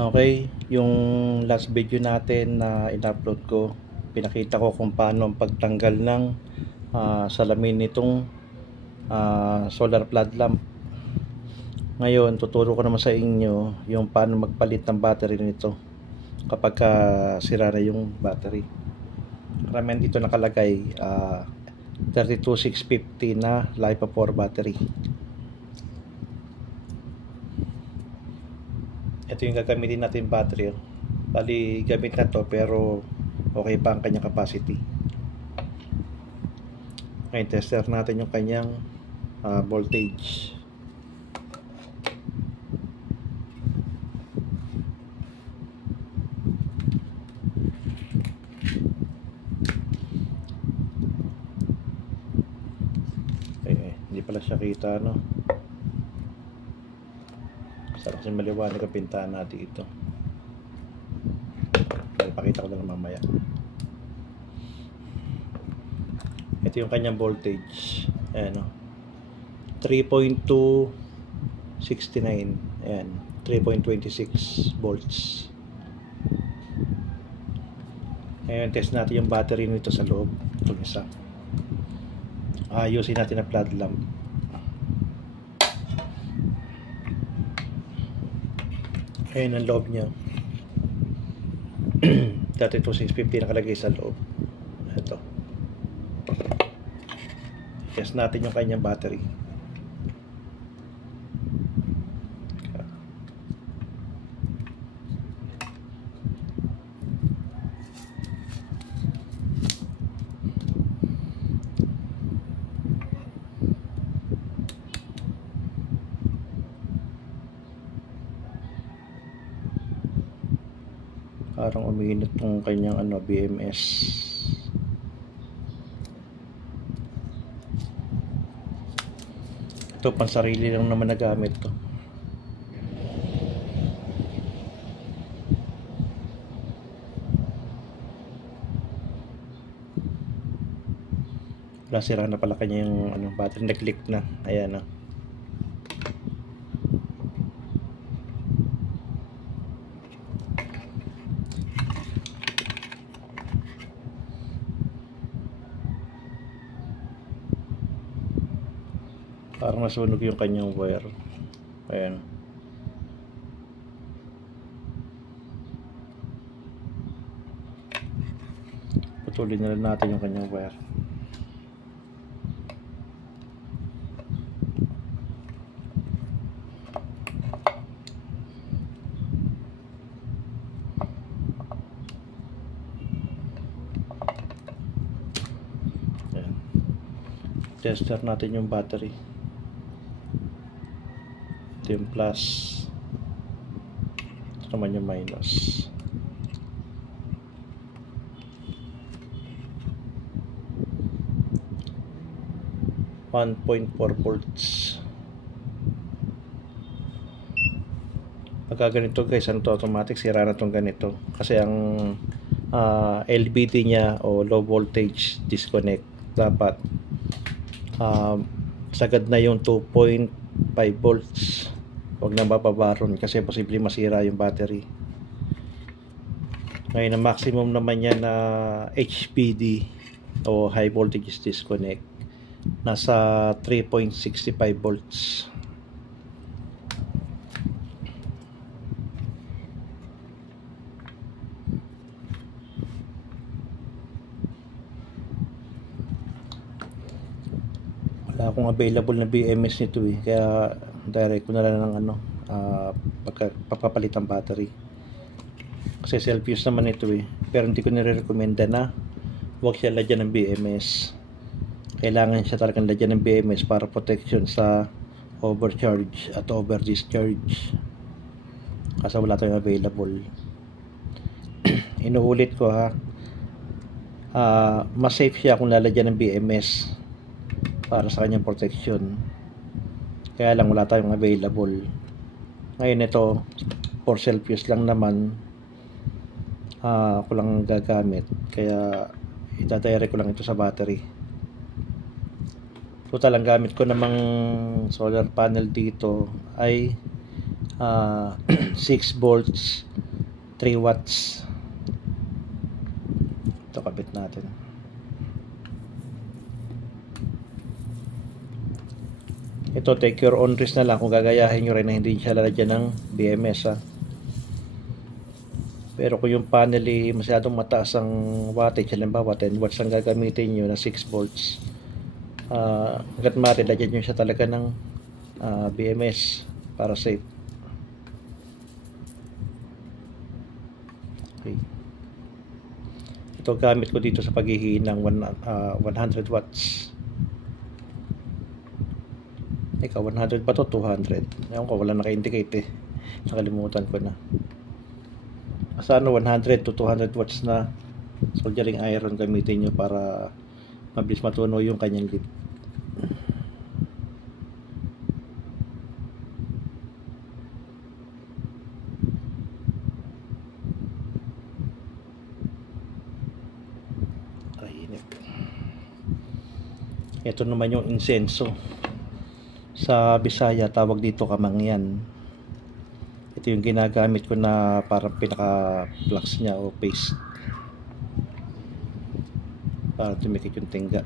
Okay, yung last video natin na in-upload ko, pinakita ko kung paano ang pagtanggal ng salamin nitong solar flood lamp. Ngayon, tuturo ko naman sa inyo yung paano magpalit ng battery nito kapag sira na yung battery. Karamihan dito nakalagay 32650 na LiPo4 battery. Ito yung gagamitin natin battery. Bali gamit na to pero okay pa ang kanyang capacity. Ngayon tester natin yung kanyang voltage. Hindi pala siya kita, no? Sana kasi maliwanag ang pintahan natin ito. Pakita ko na lang mamaya. Ito yung kanyang voltage. Ayan, no? 3.269. Ayan, 3.26 volts. Ngayon test natin yung battery nito sa loob. Itong isa. Ayusin natin ang flood lamp. Ayan ang loob niya. 32650 nakalagay sa loob. Ito. Test natin yung kanyang battery. Parang umiinit yung kanyang BMS. Ito pansarili lang naman nagamit to. Wala, sira na pala kanya yung battery, nag-click na. Ayan na. Parang nasunog yung kanyang wire. Ayan. Putulin na lang natin yung kanyang wire. Ayan. Tester natin yung battery. Ito yung plus, ito naman yung minus. .4 volts. Pagka ganito guys, automatic sira na itong ganito kasi ang LVD niya o low voltage disconnect, dapat sagad na yung 2.5 volts. Huwag na mababaron kasi posible masira yung battery. Ngayon ang maximum naman yan na HVD o high voltage disconnect nasa 3.65 volts. Wala akong available na BMS nito kaya direct ko na lang ng pagpapalit ng battery kasi self use naman ito pero hindi ko nire-recommenda na huwag siya lagyan ng BMS. Kailangan siya talagang lagyan ng BMS para protection sa overcharge at over discharge kasi wala tayong available. Inuulit ko mas safe siya kung lalagyan ng BMS para sa kanyang protection. Kaya lang wala tayong available. Ngayon ito for self use lang naman, ako lang gagamit kaya itadirect ko lang ito sa battery. Total ang gamit ko namang solar panel dito ay 6 volts 3 watts. Ito kabit natin. Ito, take your own risk na lang kung gagayahin nyo rin na hindi siya lalagyan ng BMS, ha. Pero kung yung panel masyadong mataas ang wattage, halimbawa 10 watts ang gagamitin nyo na 6 volts, hanggat maaari lagyan nyo siya talaga ng BMS para safe. Okay. Ito gamit ko dito sa paghihiin ng 100 watts. Ika, 100 pa to, 200. Ewan ko, wala naka-indicate eh. Nakalimutan ko na. Sa 100 to 200 watts na soldering iron gamitin nyo para mabilis matunaw yung kanyang lid. Ito naman yung insenso. Sa Bisaya tawag dito kamangyan. Ito yung ginagamit ko na parang pinaka-flux niya o paste para tumikit yung tingga.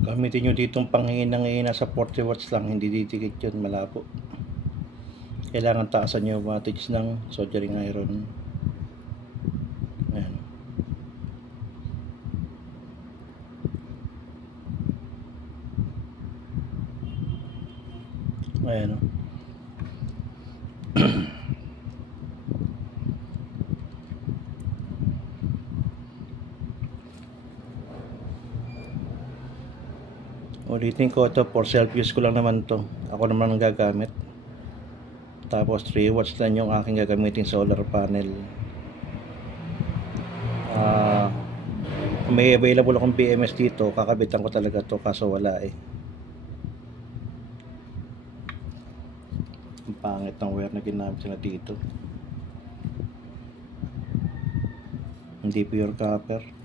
Gamitin nyo ditong panghihina sa 40 watts lang, hindi didikit yun, malabo. Kailangan taasan nyo yung wattage ng soldering iron. Ayan. Ayan o. Ulitin ko, ito for self use ko lang naman to. Ako naman ang gagamit. Tapos 3 watts lang yung aking gagamitin solar panel. May available akong BMS dito, kakabitan ko talaga to, kaso wala eh. Ang pangit ng wire na ginamit na dito. Hindi pure copper.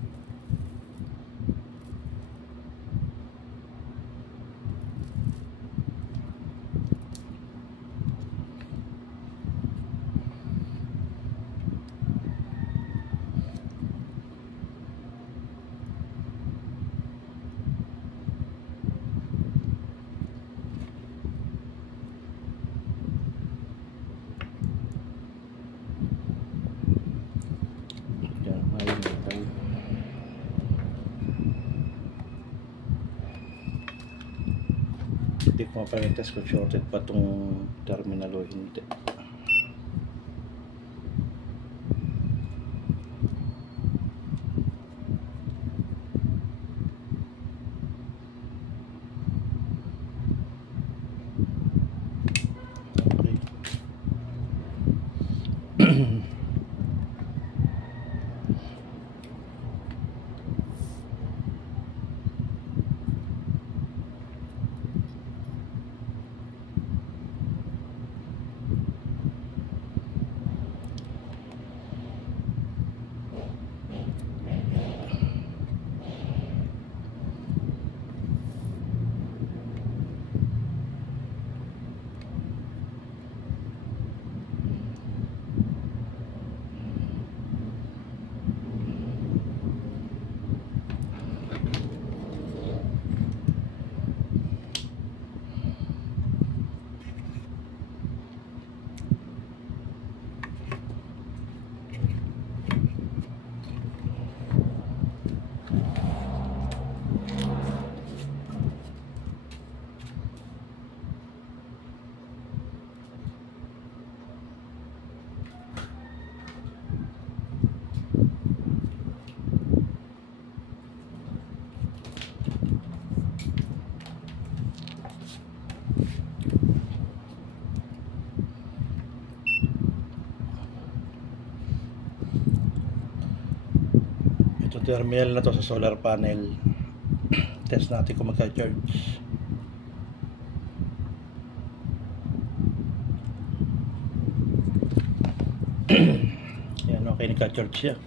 Hindi ko mapag-test kung shorted pa itong terminal o hindi. terminal na to sa solar panel. Test natin kung magka-charge. Yan, okay, nagka-charge siya.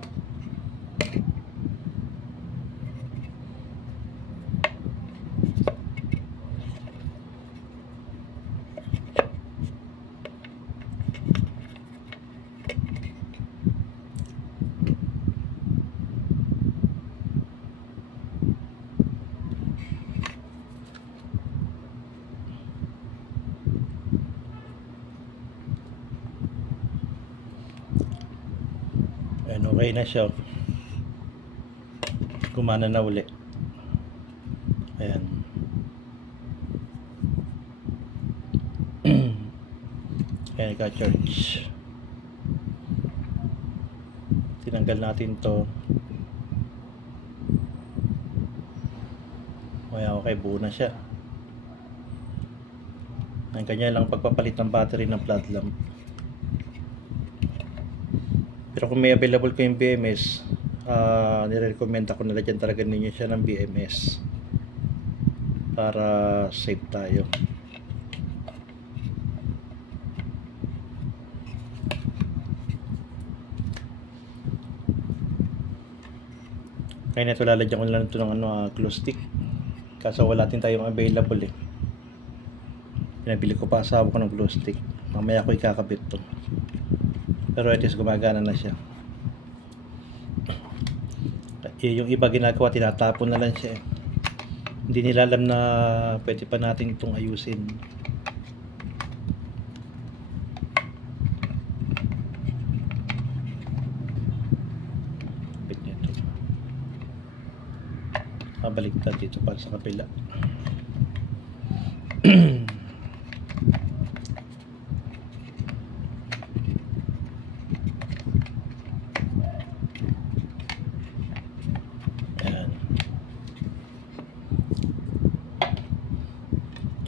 Ayan, okay na siya. Gumana na uli. Ayan. Ayan, nagka-charge. Tinanggal natin to. Ayan, okay, buo na siya. Ang kanya lang pagpapalit ng battery ng flat lamp. Pero kung may available kayong BMS, nire-recommend ako na lagyan talaga ninyo siya ng BMS para safe tayo. Kaya na ito lalagyan ko lang ito ng glue stick, kaso wala din tayong available eh. Pinabili ko pa asawa ko ng glue stick, mamaya ko ikakabit to. Pero at least gumagana na siya. Yung iba ginagawa, tinatapon na lang siya eh. Hindi nila alam na pwede pa natin itong ayusin. Baliktad dito para sa kabila.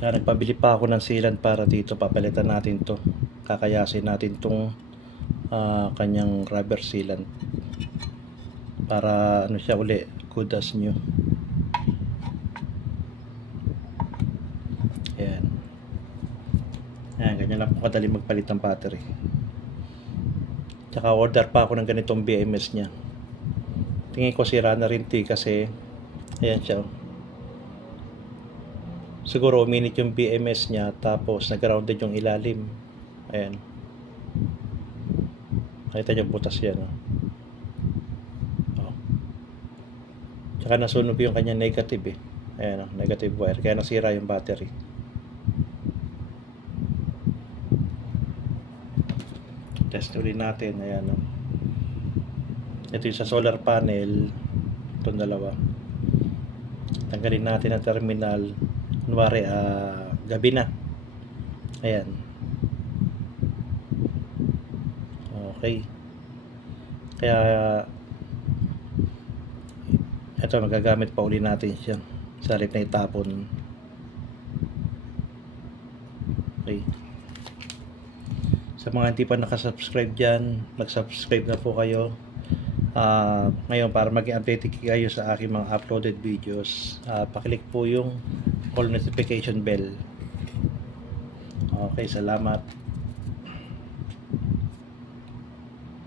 Kaya nagpabili pa ako ng sealant para dito, papalitan natin to, kakayasin natin tong kanyang rubber sealant para ano siya uli, good as new. Ayan. Ayan, ganyan lang po kadali magpalit ng battery. Tsaka order pa ako ng ganitong BMS nya. Tingin ko sira na rin ito kasi ayan siya. Siguro uminit yung BMS nya, tapos nag-grounded yung ilalim. Ayan. Nakita nyo butas yan. Oh. Tsaka nasunog yung kanyang negative eh. Ayan, negative wire. Kaya nasira yung battery. Test ulit natin. Ayan. Ito yung sa solar panel. Itong dalawa. Tanggalin natin ang terminal. Kunwari, gabi na. Ayan. Okay. Kaya ito, magagamit pa uli natin siya sa halip na itapon. Okay. Sa mga hindi pa nakasubscribe dyan, mag-subscribe na po kayo. Ngayon, para maging updated kayo sa aking mga uploaded videos, paklik po yung all notification bell. Okay, salamat.